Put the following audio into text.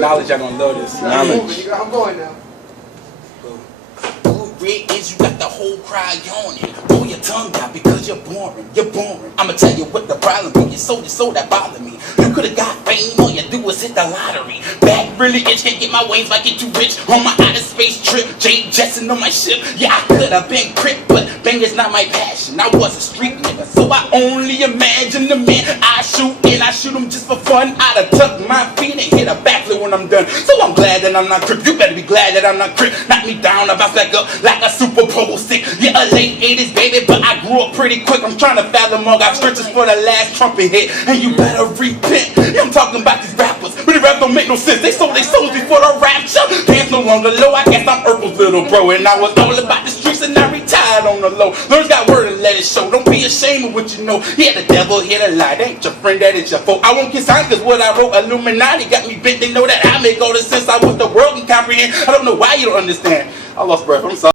Knowledge, y'all gonna love this. Knowledge. I'm going now. Red is you got the whole crowd yawning. Pull your tongue out because you're boring. You're boring. I'ma tell you what the problem is. You're so that bother me. You could've got fame, all you do is hit the lottery. Back really itch, can't get my waves like it too rich. On my outer space trip, Jay Jetson on my ship. Yeah, I could've been quick, but banging's not my passion. I was a street nigga, so I only imagine the man I shoot, and I shoot him just for fun. I'da tuck my feet and hit a backflip when I'm done. So I'm glad that I'm not crip. You better be glad that I'm not crip. Knock me down, I bounce back up like a Super Bowl stick. Yeah, a late 80s baby, but I grew up pretty quick. I'm trying to fathom all, got stretches for the last trumpet hit, and you better repent. Yeah, I'm talking about these rappers, but the rap don't make no sense. They sold their souls before the rapture. Pants no longer low, I guess I'm Urkel's little bro, and I was all about the streets and I retired on the low. Learns got word and let it show. Don't be ashamed of what you know. Yeah, the devil here to lie. That ain't your friend, that is your foe. I won't kiss signs cause what I wrote Illuminati got me bent. They know that I make all the sense I wish the world can comprehend. I don't know why you don't understand. I lost breath, I'm sorry.